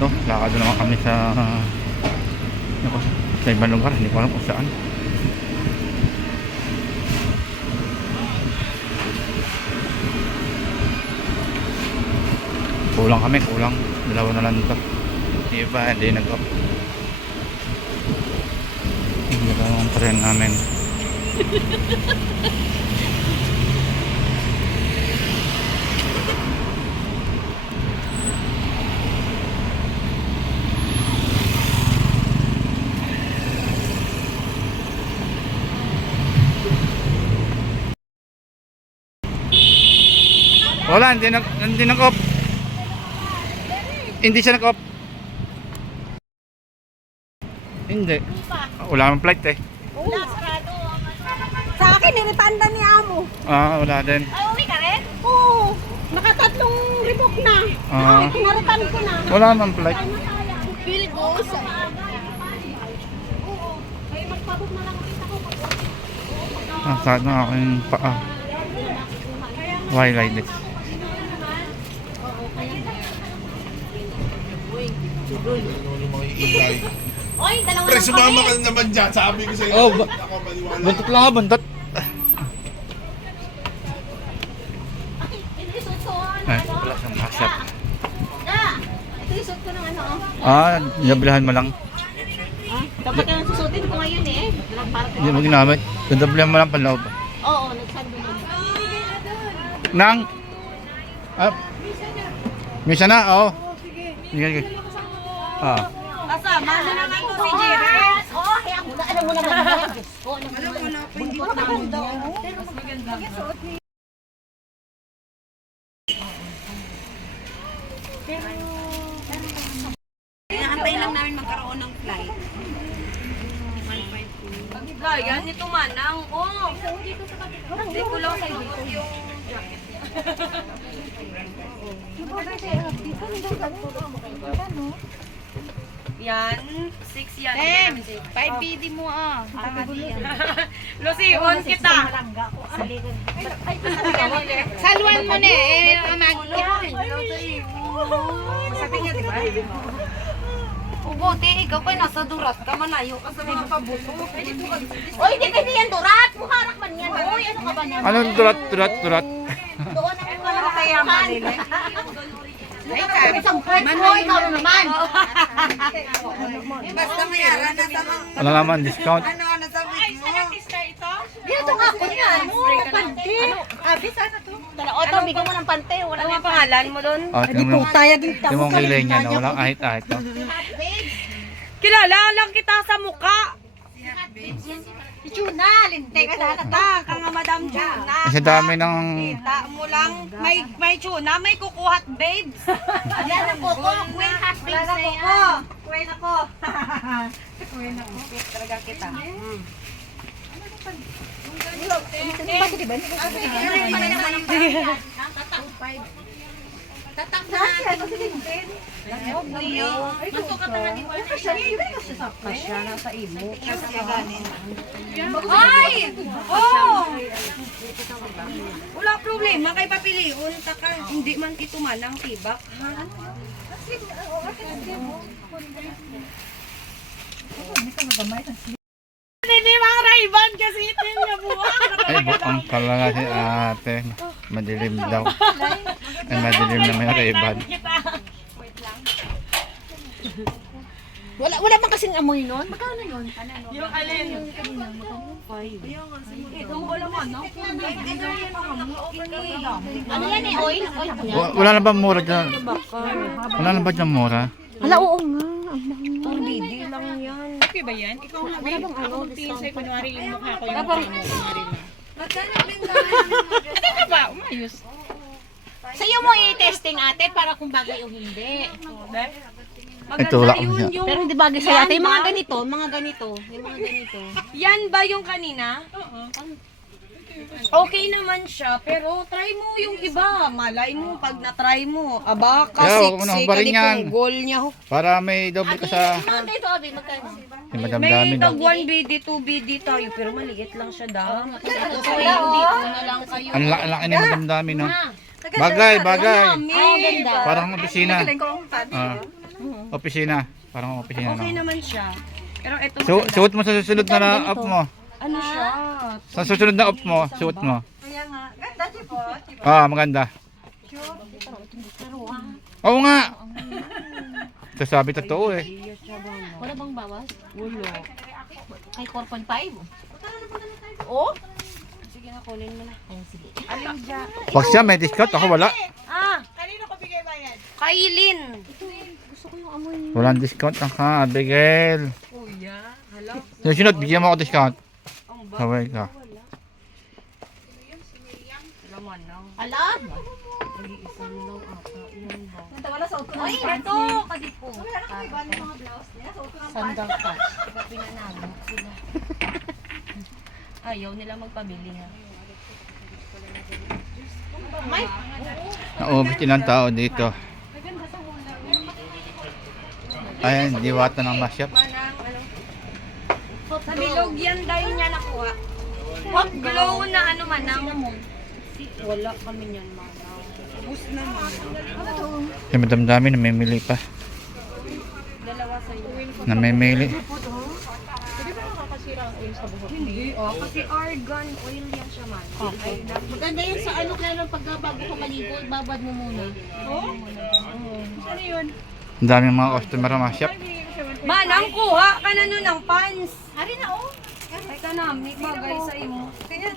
No, lakad naman kami sa ibang lugar, hindi ko alam kung saan. Kulang kami, kulang. Dalawa na lang ito. Iba, hindi nag-up. Hindi lang ang tren namin. Wala, hindi nag-off. Hindi siya nag-off. Hindi. Wala namang flight eh. Wala, sarado. Sa akin, nilitanda ni Amo. Wala din. Ay, uwi ka rin? Oo. Nakatatlong ribok na. Ah. Ay, pinaritan ko na. Wala namang flight. Feel goes. Oo. Ay, magpabot na lang kita ko. Saan na ako yung paa. Why like this? Oy, dalawa Pre, lang sumama kami. ka naman dyan. Sabi ko sa'yo. Oh, Ako, maniwala. buntot lang ha, buntot. Ito yung suot ko, ano, Ay, ano? wala siyang masap. Ito yung suot ko ng ano, oh. Nabilahan mo lang. Dapat yan ang susutin ko ngayon eh. Hindi mo ginamit. Nabilahan mo lang panloob. Oo, nagsabi mo. Nang? Misa na, oo. Sige. Kasama na naman to si Jerez. Oo, kaya alam mo naman yan. Diyos ko, alam mo naman. Buntot namin yan. Mas maganda. Inaantay lang namin magkaroon ng flight. Yan, ito manang. Oh, hindi ko lang sinuot yung jacket. Yan, 6 yan. 5 PD mo ah. Lucy, on kita. Salwan mo na eh. Sabi niya, di ba? Ubuti, ikaw pa nasa durat ka, malayo ka sa mga pabuto. Oy, hindi yan durat. Muharak man yan. Oy, ano ka ba naman? Ano turat? Doon ang Kaya malili. isang point mo, ikaw na naman. Basta mayara na sa mga Wala naman, discount. ano sa week mo. Dito nga ako yan. Pante. Abi, sana to? O, ito, bigyan mo ng pante. Wala Ano ang pangalan mo doon? Di po tayo din Tingnan mo ang kilay niya, no? Walang ahit-ahit. No? Kilala lang kita sa muka. Si Chuna, linte ka sana. Ka nga Madam Chuna. Kasi dami ng... Kita mo lang, may Chuna, may kukuhat babes. Yan ang kuko. Queen has been say. Kuwen ako. Talaga kita. Tatak na natin. Masukat na natin. Kasya na sa imo. Ay! Oh! Wala problema kay papiliun ta ka. Hindi man ito man ang tibak. Ha? Hindi mga Ray-Ban kasi ito yung buwan. Ay, buang pala nga si ate. Madilim daw. Ay, madilim naman yung Ray-Ban. Wala man kasing amoy nun. Magkano yun? Yung alin? Ano yan eh? Oil? Oil po yan? Wala na ba mura dyan? Wala na ba dyan mura? Hala, oo nga. Hindi lang yan. Okay ba yan? Ikaw nga, wala bang ano? Sa'yo, kunwari yung mukha ko yung mukha mo. Kunwari lang. Ito ka ba? Umayos. Sa'yo mo i-testing ate para kung bagay o hindi. Ito, wala ko siya. Pero hindi bagay sa'yo ate. Yung mga ganito, mga ganito. Yung mga ganito. Yan ba yung kanina? Okay naman siya, pero try mo yung iba. Malay mo, pag na-try mo, aba, Yeah, wag mo na kasi hubarin yan. kung goal niya. Para may doble ka sa... Mga ganito, abi, magkano? Yung madam May dami, no? tag 1 BD, 2 BD tayo, pero maliit lang siya daw. Ang laki ni madam dami, no? Bagay. Oh, ganda. Parang opisina. Opisina. Parang opisina Okay na. naman siya. Pero ito Suot mo sa susunod na off mo. ano siya? Sa susunod na off mo, suot mo. Kaya nga, ganda di po. Maganda. Oo nga. Sasabi totoo eh. Wala bang bawas? Wala. Ay, 4.5. Oh? Sige na, kunin mo na. Ay, sige. Pag siya may discount, ako wala. Kanino ko bigay bayad? Kailin! Walang discount ka, Abigail. Kuya, hala. Susunod, bigyan mo ako discount. Sabay ka. Laman lang. Ala! Nag-iisa mo lang ata. Ilan ba? Wala sa auto. Ay, ito! Kadipo. Wala na kami ba ng mga blouse niya? Sa auto ng Sandal ka. Diba pinanalo sila? Ayaw nila magpabili nga. Naubos din ang tao dito. Ayan, diwata ng masyap. Manang, ano? Sa bilog yan dahil niya nakuha. Hot glow na ano manang. Wala kami niyan manang. Bus naman. Si Madam Dami, namimili pa. Dalawa sa iyo. Namimili. Hindi, oh. Kasi argan oil yan siya man. Okay. Maganda yun sa ano kaya nung pagbabago ka maligo, babad mo muna. Ano yun? Ang daming mga customer ng masyap. Manang, kuha ka na nun ng pants. Hari na oh. Ay ka na, may bagay sa imo. Kanya,